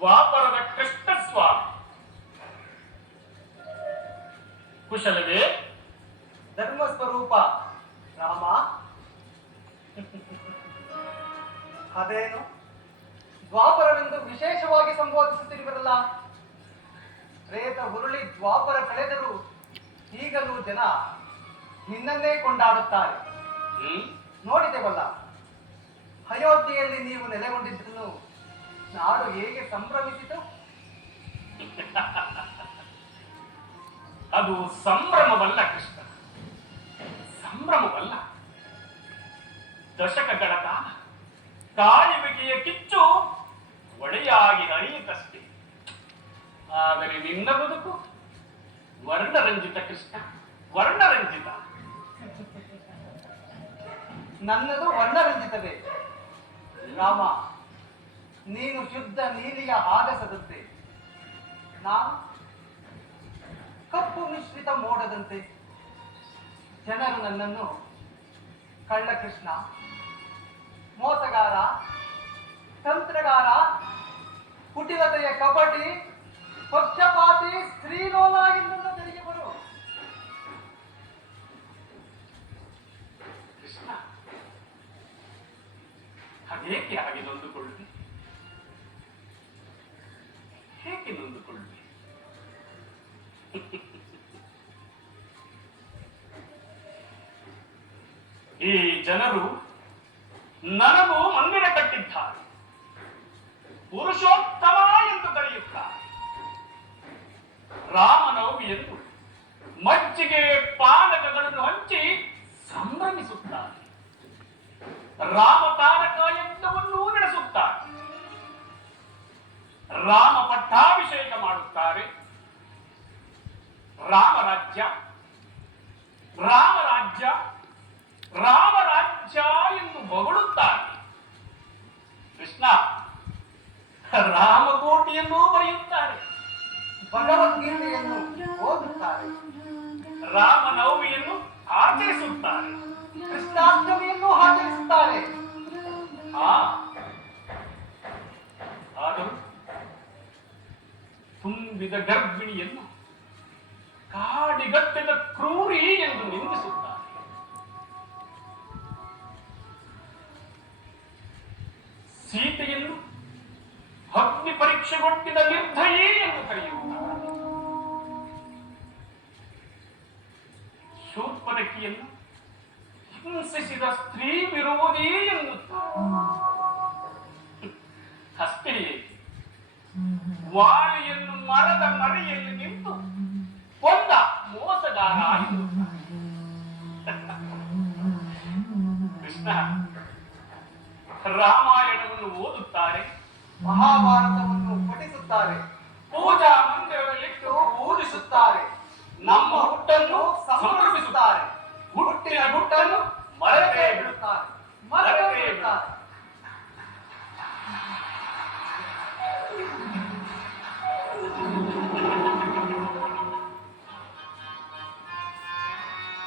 ದ್ವಾಪರದ ಕೃಷ್ಣ ಸ್ವಾಮಿ. ಕುಶಲವೇ? ಧರ್ಮ ಸ್ವರೂಪ ರಾಮ. ಅದೇನು ದ್ವಾಪರವೆಂದು ವಿಶೇಷವಾಗಿ ಸಂಬೋಧಿಸುತ್ತಿರುವರಲ್ಲ? ಪ್ರೇತ ಹುರುಳಿ ದ್ವಾಪರ ಕಳೆದರೂ ಈಗಲೂ ಜನ ನಿನ್ನನ್ನೇ ಕೊಂಡಾಡುತ್ತಾರೆ. ನೋಡಿದೆವಲ್ಲ, ಅಯೋಧ್ಯೆಯಲ್ಲಿ ನೀವು ನೆಲೆಗೊಂಡಿದ್ದನ್ನು ನಾಡು ಹೇಗೆ ಸಂಭ್ರಮಿಸಿತು. ಅದು ಸಂಭ್ರಮವಲ್ಲ ಕೃಷ್ಣ, ಸಂಭ್ರಮವಲ್ಲ. ದಶಕಗಳ ಕಾಲ ಕಾಯುವಿಕೆಯ ಕಿಚ್ಚು ಒಡೆಯಾಗಿ ಹರಿಯುತ್ತಷ್ಟೇ. ಆದರೆ ನಿನ್ನ ಬದುಕು ವರ್ಣರಂಜಿತ ಕೃಷ್ಣ, ವರ್ಣರಂಜಿತ. ನನ್ನದು ವರ್ಣರಂಜಿತವೇ ರಾಮ. ನೀನು ಶುದ್ಧ ನೀಲಿಯ ಆಗಸದಂತೆ, ನಾನು ಕಪ್ಪು ಮಿಶ್ರಿತ ಮೋಡದಂತೆ. ಜನರು ನನ್ನನ್ನು ಕಳ್ಳಕೃಷ್ಣ, ಮೋಸಗಾರ, ತಂತ್ರಗಾರ, ಕುಟಿಲತೆಯ ಕಪಟಿ, ಪಕ್ಷಪಾತಿ, ಸ್ತ್ರೀಲೋಲ ಎಂದು ತಿಳಿಯುವರು. ಕೃಷ್ಣ, ಅದೇಕೆ ಹಾಗೆ ನೊಂದುಕೊಳ್ಳಿ? ಹೇಗೆ ನೊಂದುಕೊಳ್ಳಿ? ಈ ಜನರು ನನಗೂ ಮಂದಿರ ಕಟ್ಟಿದ್ದಾರೆ, ಪುರುಷೋತ್ತಮ ಎಂದು ಕರೆಯುತ್ತಾರೆ. ರಾಮನವಮಿಯನ್ನು ಮಜ್ಜಿಗೆ ಪಾನಕಗಳನ್ನು ಹಂಚಿ ಸಂಭ್ರಮಿಸುತ್ತಾರೆ. ರಾಮ ತಾರಕ ಯಜ್ಞವನ್ನು ನಡೆಸುತ್ತಾರೆ. ರಾಮ ಪಟ್ಟಾಭಿಷೇಕ ಮಾಡುತ್ತಾರೆ. ರಾಮರಾಜ್ಯ ರಾಮರಾಜ್ಯ ರಾಮರಾಜ್ಯ ಎಂದು ಹೊಗಳುತ್ತಾರೆ. ಕೃಷ್ಣ, ರಾಮಕೋಟಿಯನ್ನು ಬರೆಯುತ್ತಾರೆ. ಭಗವದ್ಗೀತೆಯನ್ನು ಓದುತ್ತಾರೆ. ರಾಮನವಮಿಯನ್ನು ಆಚರಿಸುತ್ತಾರೆ. ಕೃಷ್ಣಾಷ್ಟಮಿಯನ್ನು ಆಚರಿಸುತ್ತಾರೆ. ಆದರೂ ತುಂಬಿದ ಗರ್ಭಿಣಿಯನ್ನು ಕಾಡಿಗಟ್ಟದ ಕ್ರೂರಿ ಎಂದು ನಿಂದಿಸುತ್ತಾರೆ. ಸೀತೆಯನ್ನು ಅಗ್ನಿ ಪರೀಕ್ಷೆಗೊಟ್ಟಿದ ನಿರ್ದಯೇ ಎಂದು ಕರೆಯುತ್ತಾರೆ. ಶೂರ್ಪನಖಿಯನ್ನು ಹಿಂಸಿಸಿದ ಸ್ತ್ರೀ ವಿರೋಧಿ ಎನ್ನುತ್ತಾರೆ. ಅಷ್ಟೇ ವಾಲಿಯನ್ನು ಮರದ ಮರೆಯಲ್ಲಿ ನಿಂತು ಕೊಂದ ಮೋಸಗಾರ ಎನ್ನುತ್ತಾರೆ. ಕೃಷ್ಣ, ರಾಮಾಯಣವನ್ನು ಓದುತ್ತಾರೆ, ಮಹಾಭಾರತವನ್ನು ಪಠಿಸುತ್ತಾರೆ, ಪೂಜಾ ಮಂದಿರದಲ್ಲಿಟ್ಟು ಪೂಜಿಸುತ್ತಾರೆ, ನಮ್ಮ ಹುಟ್ಟನ್ನು ಸಂಭ್ರಮಿಸುತ್ತಾರೆ, ಹುಟ್ಟಿನ ಹುಟ್ಟನ್ನು ಮರೆತೇ ಬಿಡುತ್ತಾರೆ.